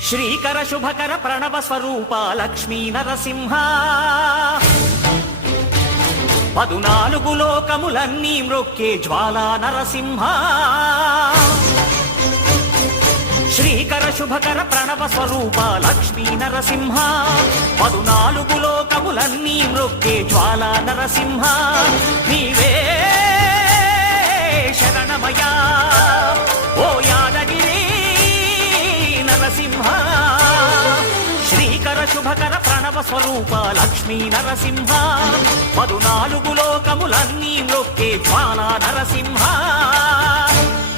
శ్రీకర శుభకర ప్రణవ స్వరూప లక్ష్మీ నరసింహ 14 లోకములన్నీ మ్రొక్కే జ్వాలా నరసింహ శ్రీకర శుభకర ప్రణవ స్వరూప లక్ష్మీ నరసింహ 14 లోకములన్నీ మ్రొక్కే జ్వాలా నరసింహ నీవే శరణమయా ఓ యాదగిరి నరసింహ శ్రీకర శుభకర ప్రణవ స్వరూప లక్ష్మీ నరసింహ 14 లోకములన్నీ మ్రొక్కే జ్వాలా నరసింహ